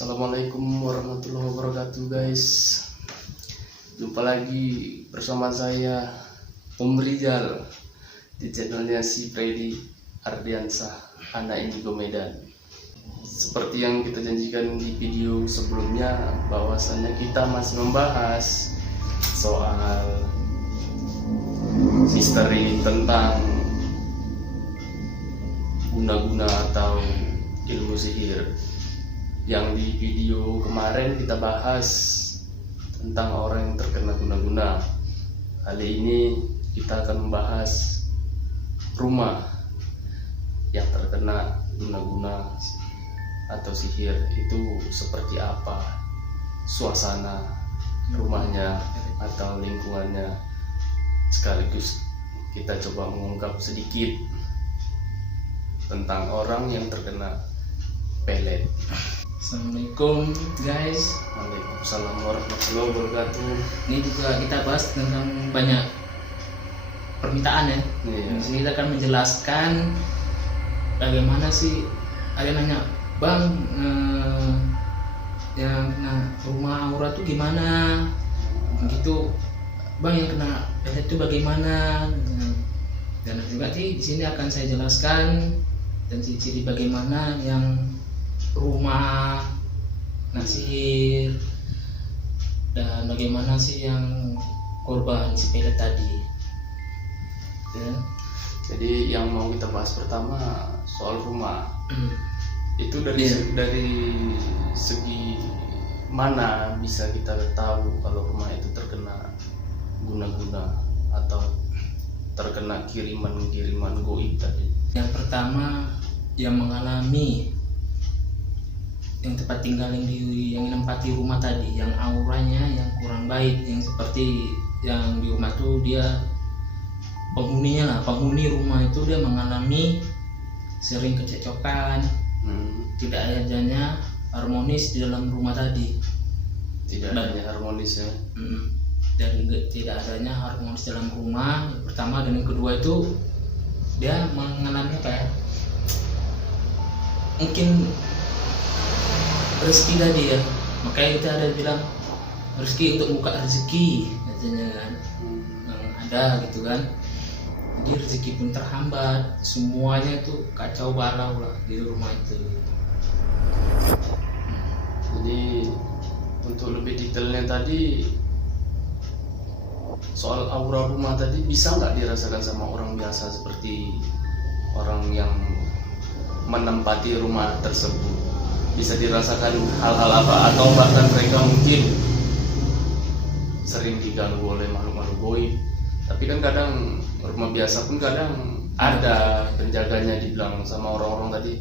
Assalamualaikum warahmatullahi wabarakatuh guys. Jumpa lagi bersama saya Om Rizal di channelnya si Freddy Ardiansah, anak Indigo Medan. Seperti yang kita janjikan di video sebelumnya, bahwasannya kita masih membahas soal misteri tentang guna-guna atau ilmu sihir. Yang di video kemarin kita bahas tentang orang yang terkena guna-guna. Kali ini kita akan membahas rumah yang terkena guna-guna atau sihir. Itu seperti apa suasana rumahnya atau lingkungannya. Sekaligus kita coba mengungkap sedikit tentang orang yang terkena pelet. Assalamualaikum guys. Waalaikumsalam warahmatullahi wabarakatuh. Ini juga kita bahas tentang banyak permintaan ya. Iya. Di sini kita akan menjelaskan bagaimana sih. Ada nanya, bang, yang kena rumah aura tuh gimana? Gitu, bang, yang kena pelet itu bagaimana? Dan juga di sini akan saya jelaskan dan ciri-ciri bagaimana yang rumah nasir dan bagaimana sih yang korban si pelet tadi ya. Jadi yang mau kita bahas pertama soal rumah. Itu dari segi mana bisa kita tahu kalau rumah itu terkena guna-guna atau terkena kiriman-kiriman goib tadi. Yang pertama, yang mengalami yang tempat tinggal yang menempati rumah tadi, yang auranya yang kurang baik, yang seperti yang di rumah tuh dia penghuni rumah itu dia mengalami sering kecekcokan, tidak adanya harmonis di dalam rumah tadi, Tidak adanya harmonis ya. dan tidak adanya harmonis dalam rumah. Yang pertama, dan yang kedua itu dia mengalami apa ya, mungkin rezeki tadi ya. Makanya kita ada bilang rezeki untuk buka rezeki katanya kan. Ada gitu kan. Jadi rezeki pun terhambat, semuanya itu kacau balau lah di rumah itu. Jadi untuk lebih detailnya tadi soal aura rumah tadi, bisa nggak dirasakan sama orang biasa seperti orang yang menempati rumah tersebut? Bisa dirasakan hal-hal apa, atau bahkan mereka mungkin sering diganggu oleh makhluk-makhluk goib. Tapi kan kadang rumah biasa pun kadang ada penjaganya, dibilang sama orang-orang tadi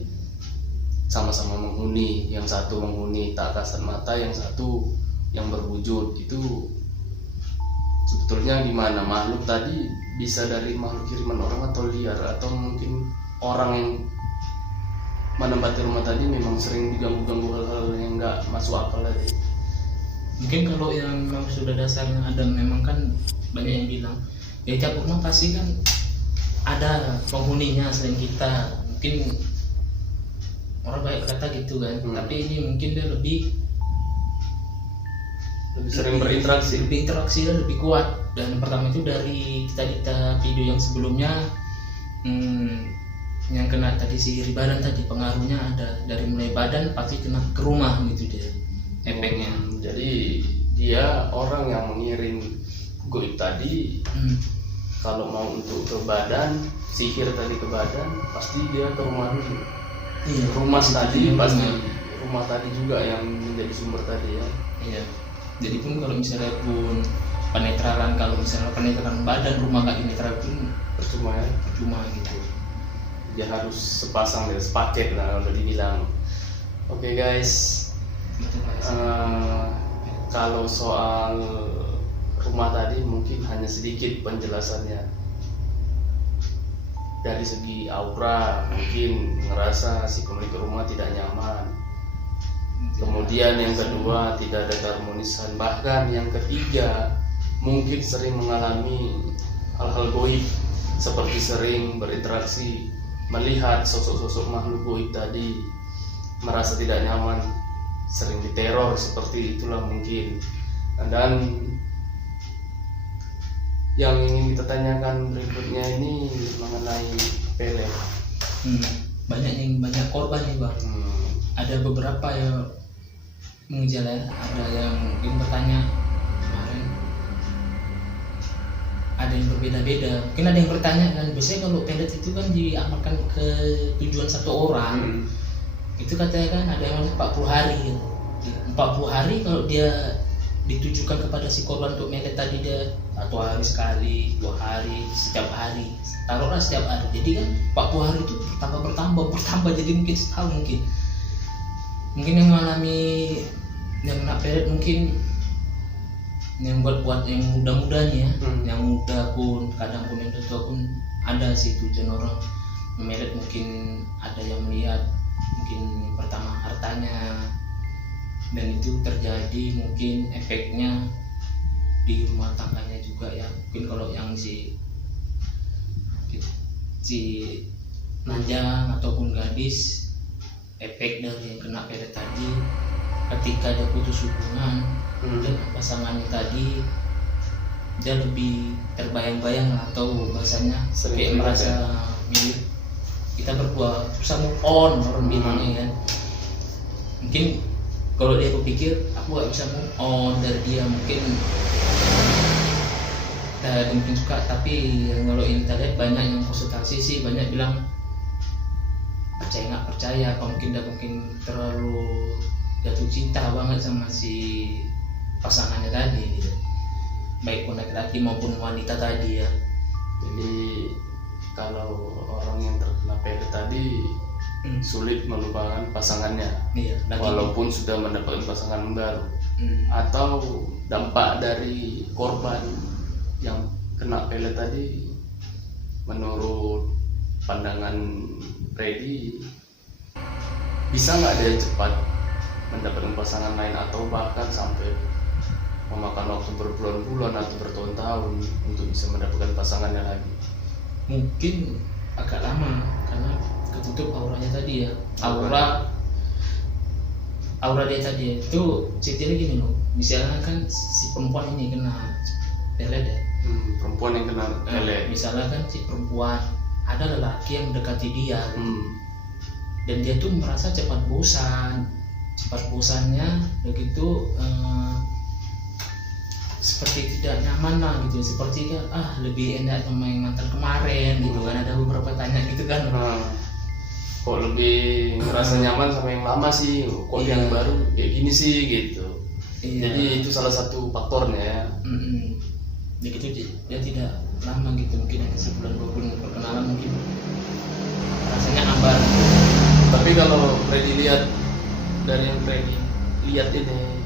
sama-sama menghuni. Yang satu menghuni tak kasat mata, yang satu yang berwujud. Itu sebetulnya gimana? Makhluk tadi bisa dari makhluk kiriman orang atau liar, atau mungkin orang yang menempati rumah tadi memang sering diganggu-ganggu hal-hal yang nggak masuk akal tadi. Mungkin kalau yang memang sudah dasarnya ada, memang kan banyak yang bilang ya tiap rumah pasti kan ada penghuninya selain kita. Mungkin orang banyak kata gitu kan. Tapi ini mungkin dia lebih sering berinteraksi, lebih interaksi dan lebih kuat. Dan pertama itu dari kita video yang sebelumnya, yang kena tadi sihir badan tadi, pengaruhnya ada dari mulai badan pasti kena ke rumah gitu dia efeknya. Jadi dia orang yang mengirim goib tadi, kalau mau untuk ke badan, sihir tadi ke badan, pasti dia ke rumah dulu. Iya, Rumah tadi pasti rumah tadi juga yang menjadi sumber tadi ya. Iya. Jadi pun kalau misalnya pun penetralan, kalau misalnya penetralan badan rumah gak netral pun Percuma ya. percuma gitu. Dia harus sepasang ya, sepaket lah kalau dibilang. Oke guys, Gitu guys. kalau soal rumah tadi mungkin hanya sedikit penjelasannya. Dari segi aura mungkin ngerasa si pemilik rumah tidak nyaman. Kemudian yang kedua, tidak ada keharmonisan. Bahkan yang ketiga, mungkin sering mengalami hal-hal goib, seperti sering berinteraksi, melihat sosok-sosok makhluk goib tadi, merasa tidak nyaman sering diteror seperti itulah mungkin. Dan yang ingin kita tanyakan berikutnya ini mengenai pelet. Banyak korban nih bang. Ada beberapa yang mengejar ya, ada yang bertanya kemarin, ada yang berbeda-beda. Mungkin ada yang bertanya kan, biasanya kalau pelet itu kan diamalkan ke tujuan satu orang, itu katanya kan ada yang 40 hari gitu. 40 hari kalau dia ditujukan kepada si korban untuk melet tadi, dia 1 hari sekali, 2 hari, setiap hari, taruhlah setiap hari. Jadi kan 40 hari itu bertambah jadi mungkin setahun mungkin yang mengalami yang kena pelet, mungkin yang buat yang muda-mudanya yang muda pun, kadang pun yang tua pun ada sih tujuan orang memelet. Mungkin ada yang melihat mungkin pertama hartanya, dan itu terjadi mungkin efeknya di rumah tangganya juga ya. Mungkin kalau yang si lajang ataupun gadis, efek dari yang kena pelet tadi ketika dia putus hubungan dengan pasangannya tadi, dia lebih terbayang-bayang atau bahasanya kayak merasa milik kita berdua, susah move on orang bilangnya kan. Mungkin kalau dia berpikir aku gak bisa move on dari dia, mungkin suka. Tapi kalau kita lihat banyak yang konsultasi sih, banyak bilang percaya nggak percaya, apa mungkin dia terlalu jatuh cinta banget sama si pasangannya tadi gitu, baik pun laki-laki maupun wanita tadi ya. Jadi kalau orang yang terkena pelet tadi sulit melupakan pasangannya, walaupun sudah mendapatkan pasangan baru. Atau dampak dari korban yang kena pelet tadi, menurut pandangan Freddy, bisa nggak dia cepat mendapatkan pasangan lain, atau bahkan sampai memakan waktu berbulan-bulan atau bertahun-tahun untuk bisa mendapatkan pasangannya lagi? Mungkin agak lama karena ketutup auranya tadi ya. Aura dia tadi itu ceritanya gini loh, misalnya kan si perempuan ini kena pelet ya. Perempuan yang kena pelet, misalnya kan si perempuan ada lelaki yang mendekati dia, dan dia tuh merasa cepat bosannya begitu, seperti tidak nyaman lah gitu, seperti kan lebih enak sama yang mantan kemarin gitu kan. Ada beberapa tanya gitu kan, kok lebih merasa nyaman sama yang lama sih, kok yang baru kayak gini sih gitu. Jadi itu salah satu faktornya ya. Jadi gitu dia tidak lama gitu, mungkin hanya sebulan 2 bulan perkenalan mungkin rasanya hambar. Tapi kalau Freddy lihat, dari yang Freddy lihat ini,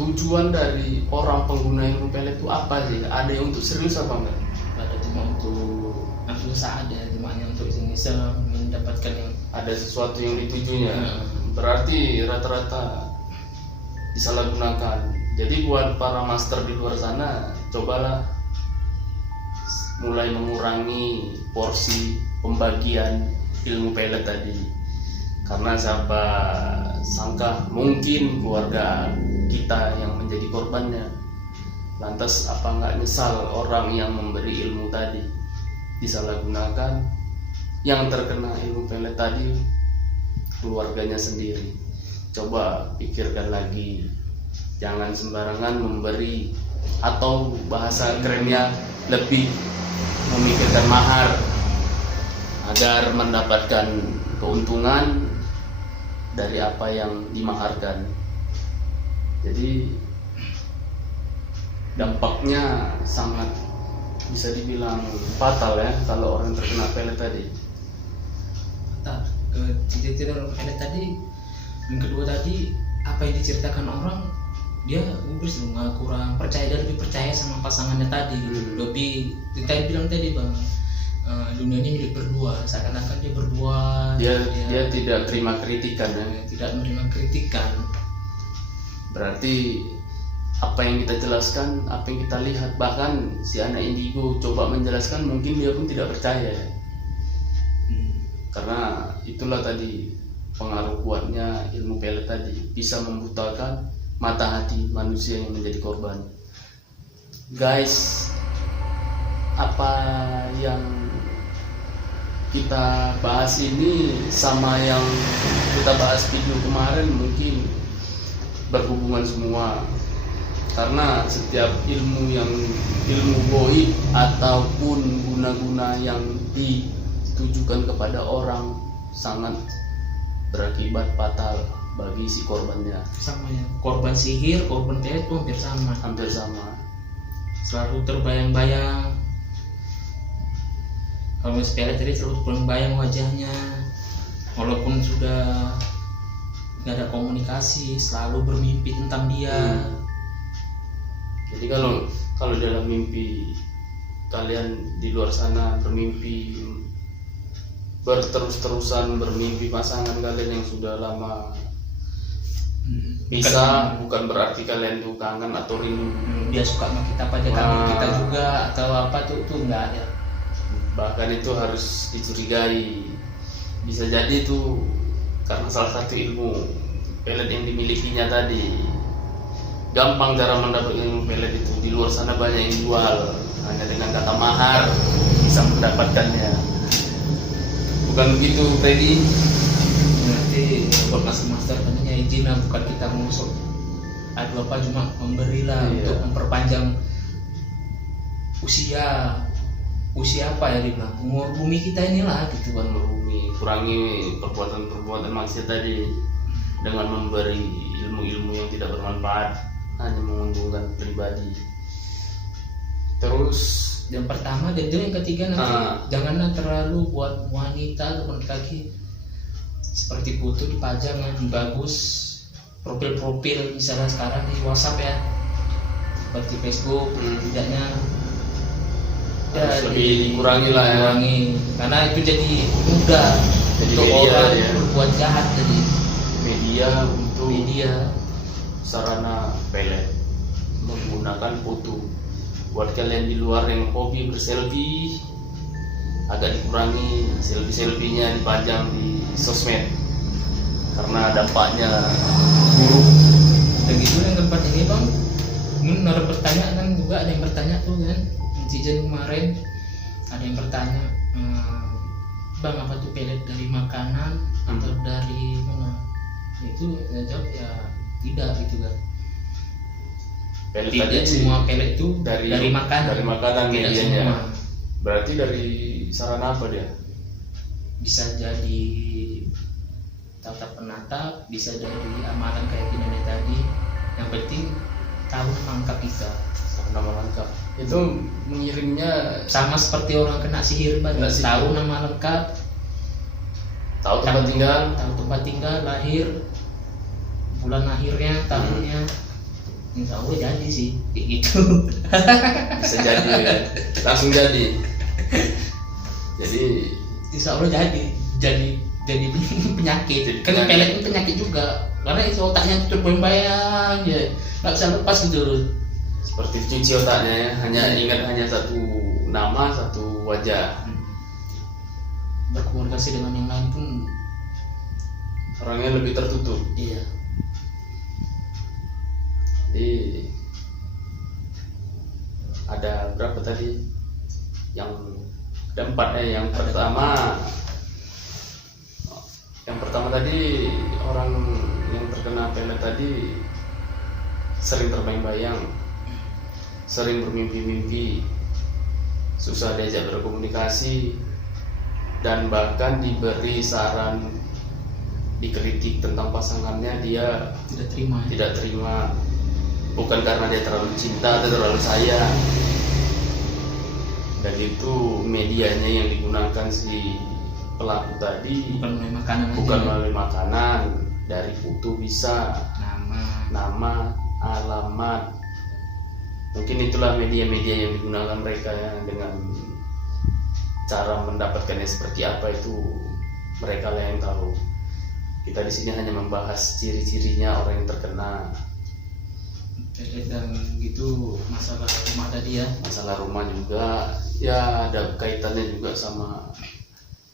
tujuan dari orang pengguna ilmu pelet itu apa sih? Ada yang untuk serius apa enggak? Ada cuma untuk nafsu saja, cuma hanya untuk iseng-iseng mendapatkan yang ada sesuatu yang ditujunya. Berarti rata-rata disalahgunakan. Jadi buat para master di luar sana, cobalah mulai mengurangi porsi pembagian ilmu pelet tadi, karena siapa sangka mungkin keluarga kita yang menjadi korbannya. Lantas apa nggak nyesal orang yang memberi ilmu tadi disalahgunakan? Yang terkena ilmu pelet tadi keluarganya sendiri. Coba pikirkan lagi, jangan sembarangan memberi, atau bahasa kerennya lebih memikirkan mahar agar mendapatkan keuntungan dari apa yang dimaharkan. Jadi dampaknya sangat bisa dibilang fatal ya kalau orang terkena pelet tadi. Ciri-ciri orang pelet tadi, yang kedua tadi apa yang diceritakan orang, dia kurang percaya, dan lebih percaya sama pasangannya tadi. Lebih kita bilang tadi bang, dunia ini milik berdua, seakan-akan dia berdua. Dia tidak terima kritikan ya. Tidak menerima kritikan. Berarti apa yang kita jelaskan, apa yang kita lihat, bahkan si anak indigo coba menjelaskan, mungkin dia pun tidak percaya. Karena itulah tadi, pengaruh kuatnya ilmu pelet tadi bisa membutakan mata hati manusia yang menjadi korban. Guys, apa yang kita bahas ini sama yang kita bahas video kemarin mungkin berhubungan semua, karena setiap ilmu goib ataupun guna-guna yang ditujukan kepada orang sangat berakibat fatal bagi si korbannya. Sama ya, korban sihir, korban pelet itu hampir sama. Selalu terbayang-bayang. Kalau si pelet tadi selalu terbayang wajahnya, walaupun sudah nggak ada komunikasi, selalu bermimpi tentang dia. Jadi kalau dalam mimpi kalian di luar sana bermimpi berterus-terusan bermimpi pasangan kalian yang sudah lama bisa, bukan berarti kalian tuh kangen atau rindu. Dia suka sama kita pada kangen kita juga atau apa tuh enggak ya. Bahkan itu harus dicurigai. Bisa jadi itu karena salah satu ilmu pelet yang dimilikinya tadi. Gampang cara mendapatkan ilmu pelet itu, di luar sana banyak yang jual, hanya dengan kata mahar bisa mendapatkannya. Bukan begitu, Freddy? Nanti buat master katanya izin lah, bukan kita ngusuk. Aduh apa, cuma memberilah untuk memperpanjang usia apa ya dibilang, umur bumi kita inilah gitu. Bukan berbumi, kurangi perbuatan maksiat tadi dengan memberi ilmu-ilmu yang tidak bermanfaat, hanya menguntungkan pribadi. Terus yang pertama dan yang ketiga nanti janganlah terlalu buat wanita atau laki seperti foto dipajang yang bagus, profil misalnya sekarang di WhatsApp ya, seperti Facebook, tidaknya harus lebih dikurangi lah ya. Karena itu jadi mudah untuk orang ya berbuat jahat. Jadi media sarana pelet menggunakan foto. Buat kalian di luar yang hobi berselfie, agak dikurangi selfie-nya dipajang di sosmed karena dampaknya buruk. Dan gitu yang tempat ini bang, mungkin ada pertanyaan kan juga, ada yang bertanya tuh kan netizen kemarin, ada yang bertanya, bang apa tuh pelet dari makanan atau dari mana? Itu saya jawab ya tidak gitu kan. Pelet tidak semua pelet itu dari makanan. Dari makanan tidak medianya. semua. Berarti dari sarana apa dia? Bisa jadi tatap penatap, bisa dari amalan kayak gini tadi. Yang penting tahu lengkap kita. Nama lengkap. Itu mengirimnya sama seperti orang kena sihir banget. Tahu nama lengkap, tahu tempat tinggal, lahir, bulan lahirnya, tahunnya. Insya Allah jadi sih kayak gitu. Bisa jadi ya. Langsung jadi. Jadi insya Allah jadi penyakit. Kan pelet itu penyakit juga. Karena itu otaknya terbayang ya, nggak bisa lepas gitu. Seperti cuci otaknya ya, ingat hanya satu nama, satu wajah. Berkomunikasi dengan yang lain pun orangnya lebih tertutup. Iya. Jadi ada berapa tadi? Yang ada 4 ya. Yang pertama tadi, orang yang terkena pelet tadi sering terbayang-bayang, sering bermimpi-mimpi, susah diajak berkomunikasi, dan bahkan diberi saran, dikritik tentang pasangannya, dia tidak terima. Bukan karena dia terlalu cinta atau terlalu sayang. Dan itu medianya yang digunakan si pelaku tadi bukan melalui makanan, dari foto bisa, nama, alamat. Mungkin itulah media-media yang digunakan mereka ya, dengan cara mendapatkannya seperti apa itu mereka lah yang tahu. Kita di sini hanya membahas ciri-cirinya orang yang terkena. Dan gitu masalah rumah tadi ya. Masalah rumah juga ya, ada kaitannya juga sama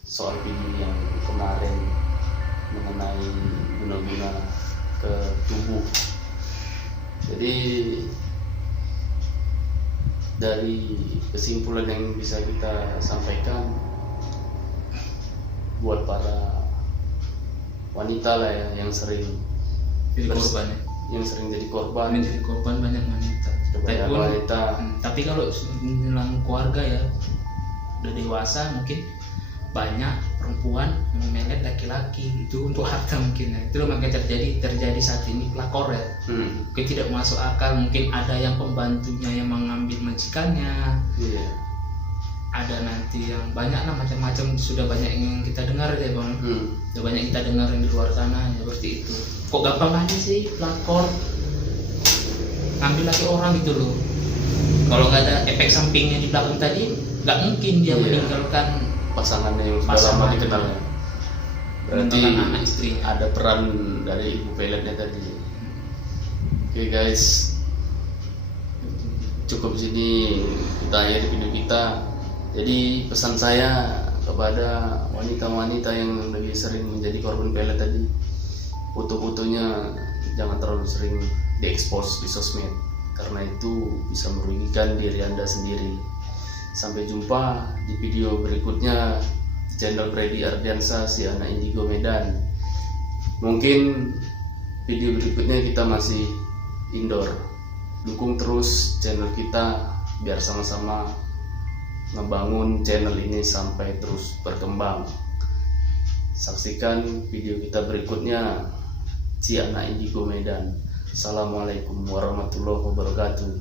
soal video yang kemarin. mengenai guna-guna ke tubuh. Jadi dari kesimpulan yang bisa kita sampaikan buat para wanita lah ya yang sering jadi korban ya. yang sering jadi korban, Menjadi korban banyak wanita. banyak Tapi wanita. tapi kalau dalam keluarga ya udah dewasa mungkin banyak perempuan yang memelet laki-laki itu untuk harta mungkin ya. Itu makanya terjadi saat ini pelakor ya. Mungkin tidak masuk akal, mungkin ada yang pembantunya yang mengambil majikannya. Iya. Ada nanti yang banyak lah macam-macam, sudah banyak yang kita dengar ya bang. Sudah banyak kita dengar yang di luar sana ya seperti itu. Kok gampang aja sih pelakor ngambil lagi orang gitu loh. Kalau nggak ada efek sampingnya di belakang tadi, nggak mungkin dia Iya. meninggalkan Pasangannya yang sudah Pasangan. lama dikenal ya. Berarti meninggalkan anak istrinya. ada peran dari ibu peletnya tadi. Oke guys, cukup sini kita akhiri video kita. Jadi pesan saya kepada wanita-wanita yang lebih sering menjadi korban pelet tadi, foto-fotonya jangan terlalu sering diekspos di sosmed, karena itu bisa merugikan diri Anda sendiri. Sampai jumpa di video berikutnya di channel Freddy Ardiansa, si anak Indigo Medan. Mungkin video berikutnya kita masih indoor. Dukung terus channel kita biar sama-sama ngebangun channel ini sampai terus berkembang. Saksikan video kita berikutnya, si anak Indigo Medan. Assalamualaikum warahmatullahi wabarakatuh.